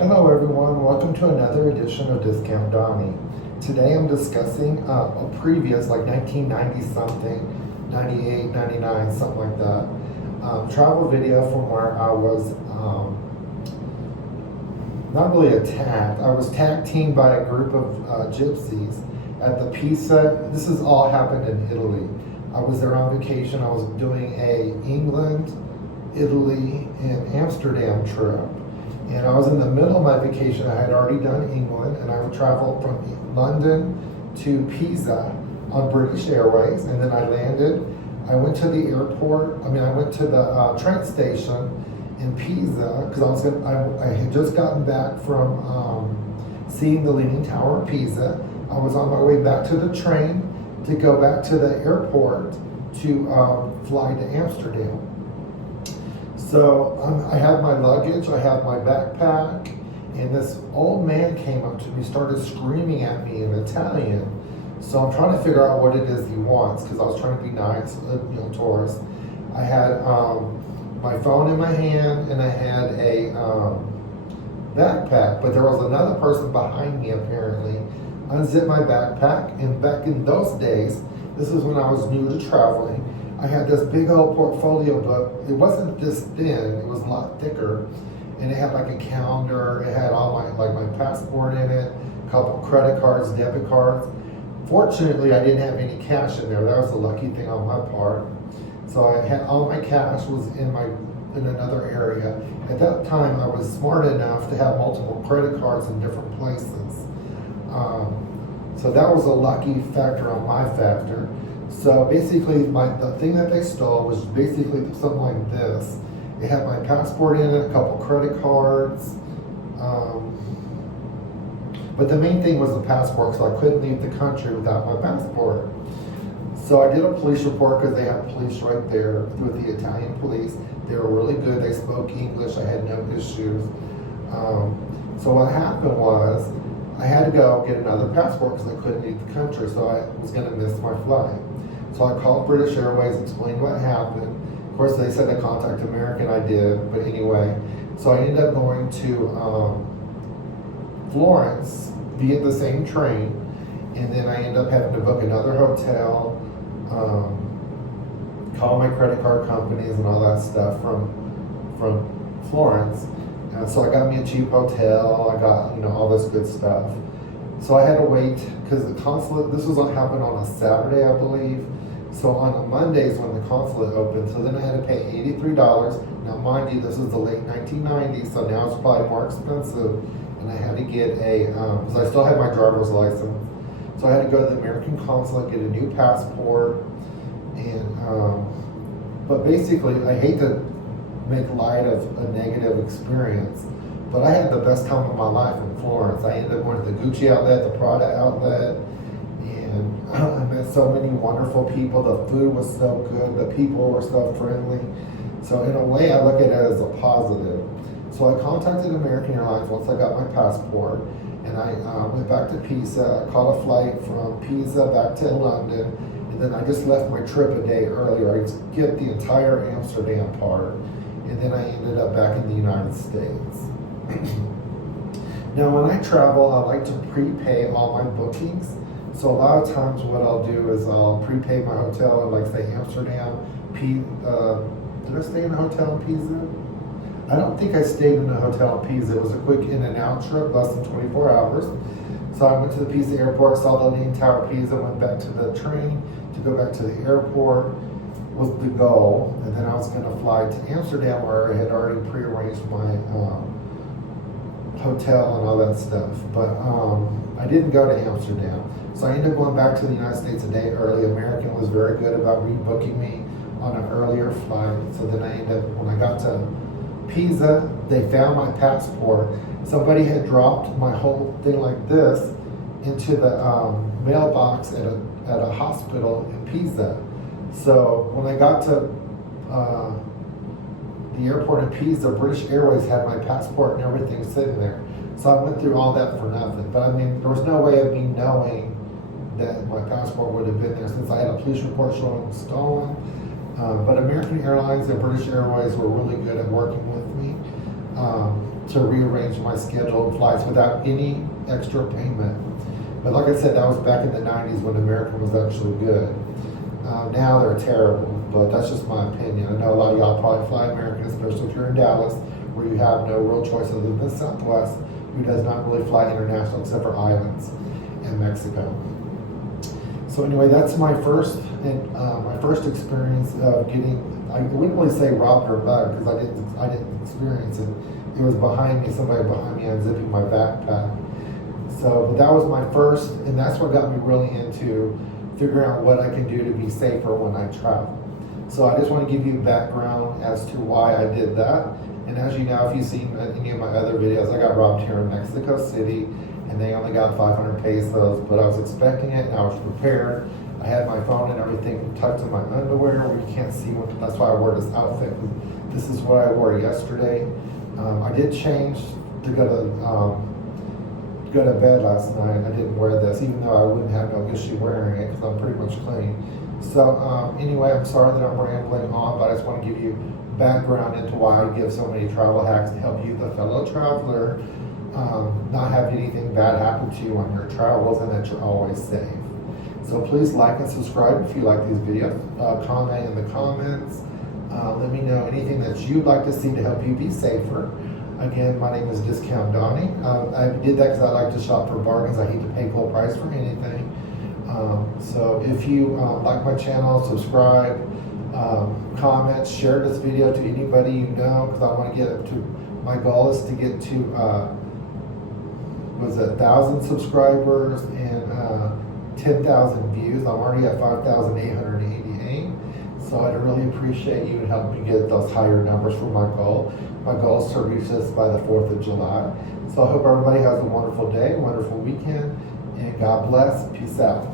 Hello everyone, welcome to another edition of Discount Donnie. Today I'm discussing a previous, like 1990 something, 98, 99, something like that, travel video from where I was not really attacked. I was tag teamed by a group of gypsies at the Pisa. This has all happened in Italy. I was there on vacation. I was doing a England, Italy, and Amsterdam trip. And I was in the middle of my vacation. I had already done England, and I would travel from London to Pisa on British Airways, and then I landed. I went to the airport. I went to the train station in Pisa because I had just gotten back from seeing the Leaning Tower of Pisa. I was on my way back to the train to go back to the airport to fly to Amsterdam. So I had my luggage, I had my backpack, and this old man came up to me, started screaming at me in Italian. So I'm trying to figure out what it is he wants because I was trying to be nice, tourist. I had my phone in my hand and I had a backpack, but there was another person behind me apparently. Unzipped my backpack, and back in those days, this is when I was new to traveling. I had this big old portfolio book. It wasn't this thin, it was a lot thicker. And it had like a calendar, it had all my passport in it, a couple credit cards, debit cards. Fortunately, I didn't have any cash in there. That was a lucky thing on my part. So I had all my cash was in another area. At that time, I was smart enough to have multiple credit cards in different places. So that was a lucky factor on my factor. So basically, the thing that they stole was basically something like this. It had my passport in it, a couple credit cards, but the main thing was the passport, so I couldn't leave the country without my passport. So I did a police report because they had police right there with the Italian police. They were really good. They spoke English. I had no issues. So what happened was I had to go get another passport because I couldn't leave the country, so I was going to miss my flight. So I called British Airways, explained what happened. Of course, they said to contact American. I did, but anyway. So I ended up going to Florence via the same train, and then I ended up having to book another hotel, call my credit card companies and all that stuff from Florence. So I got me a cheap hotel. I got all this good stuff. So I had to wait because the consulate. This was what happened on a Saturday, I believe. So on a Mondays when the consulate opened, so then I had to pay $83. Now mind you, this is the late 1990s, so now it's probably more expensive. And I had to get because I still had my driver's license. So I had to go to the American consulate, get a new passport, and but basically I hate to make light of a negative experience, but I had the best time of my life in Florence. I ended up going to the Gucci outlet, the Prada outlet, and I met so many wonderful people. The food was so good, the people were so friendly. So in a way, I look at it as a positive. So I contacted American Airlines once I got my passport, and I went back to Pisa. I caught a flight from Pisa back to London, and then I just left my trip a day earlier. I skipped the entire Amsterdam part, and then I ended up back in the United States. Now, when I travel, I like to prepay all my bookings. So a lot of times what I'll do is I'll prepay my hotel in, like, say, Amsterdam. Did I stay in a hotel in Pisa? I don't think I stayed in a hotel in Pisa. It was a quick in and out trip, less than 24 hours. So I went to the Pisa airport, saw the Leaning Tower of Pisa, went back to the train to go back to the airport was the goal. And then I was going to fly to Amsterdam where I had already prearranged my hotel and all that stuff. But I didn't go to Amsterdam. So I ended up going back to the United States a day early. American was very good about rebooking me on an earlier flight. So then I ended up, when I got to Pisa, they found my passport. Somebody had dropped my whole thing like this into the mailbox at a hospital in Pisa. So when I got to the airport in Pisa, British Airways had my passport and everything sitting there. So I went through all that for nothing. But there was no way of me knowing that my passport would have been there since I had a police report showing it was stolen. But American Airlines and British Airways were really good at working with me. to rearrange my scheduled flights without any extra payment. But like I said, that was back in the 90s when American was actually good. Now they're terrible, but that's just my opinion. I know a lot of y'all probably fly American, especially if you're in Dallas, where you have no real choice other than Southwest, who does not really fly international except for islands and Mexico. So anyway, that's my first experience of getting. I wouldn't really say robbed or mugged because I didn't experience it. It was behind me, somebody behind me unzipping my backpack. So, but that was my first, and that's what got me really into figuring out what I can do to be safer when I travel. So I just want to give you background as to why I did that. And as you know, if you've seen any of my other videos, I got robbed here in Mexico City, and they only got 500 pesos, but I was expecting it, and I was prepared. I had my phone and everything tucked in my underwear where you can't see what, that's why I wore this outfit. This is what I wore yesterday. I did change to go to bed last night. I didn't wear this, even though I wouldn't have no issue wearing it because I'm pretty much clean. So anyway, I'm sorry that I'm rambling on, but I just want to give you background into why I give so many travel hacks to help you, the fellow traveler, not have anything bad happen to you on your travels and that you're always safe. So please like and subscribe if you like these videos. Comment in the comments. Let me know anything that you'd like to see to help you be safer. Again, my name is Discount Donnie. I did that because I like to shop for bargains. I hate to pay full price for anything. So if you like my channel, subscribe, comment, share this video to anybody you know, because I want to get up to, my goal is to get to, 1,000 subscribers and 10,000 views. I'm already at 5,888. So I'd really appreciate you to help me get those higher numbers for my goal. My goal is to reach this by the 4th of July. So I hope everybody has a wonderful day, wonderful weekend, and God bless. Peace out.